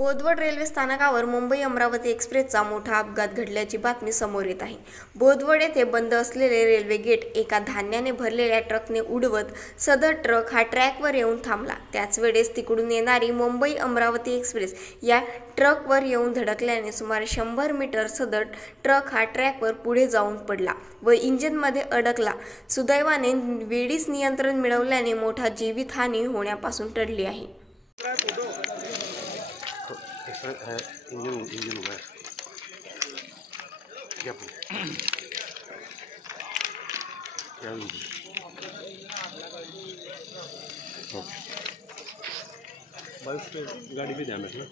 Bodwad railway स्थानकावर मुंबई अमरावती एक्सप्रेसचा मोठा अपघात घडल्याची बातमी समोर येत आहे। बोदवड येथे बंद असलेले रेल्वे गेट एका धान्याने भरलेल्या ट्रकने उडवत सदर ट्रक हा ट्रॅकवर येऊन थांबला। त्याच वेळेस तिकडून येणारी मुंबई अमरावती एक्सप्रेस या ट्रकवर येऊन धडकल्याने सुमारे 100 मीटर सदर ट्रक हा ट्रॅकवर पुढे जाऊन पडला व इंजिनमध्ये अडकला। सुदैवाने वेळीच नियंत्रण मिळवल्याने मोठा जीवितहानी होण्यापासून टळली आहे। इंजन हुआ है क्या बस पे गाड़ी पे ध्यान रखना।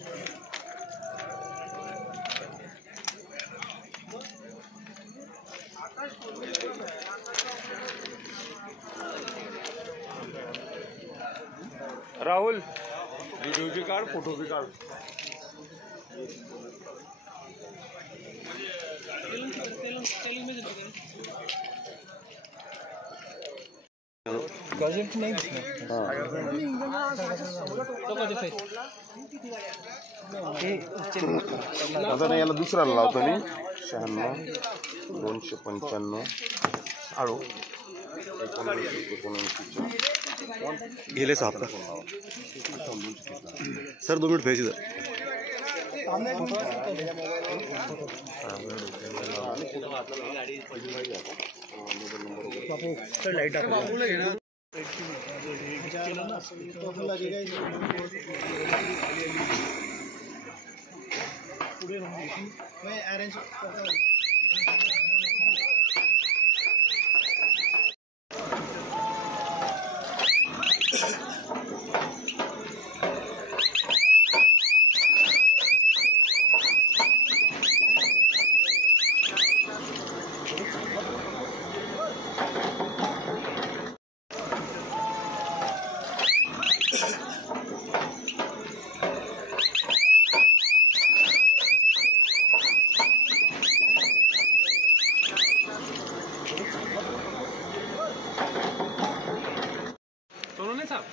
राहुल वीडियो भी काट, फोटो भी काट। प्रोजेक्ट नहीं आता याला दुसऱ्याला लावतो मी 96 295 आळो 19 गेले साहब सर 2 मिनट भेज इधर। लाइट अरेंज सोनू ने साहब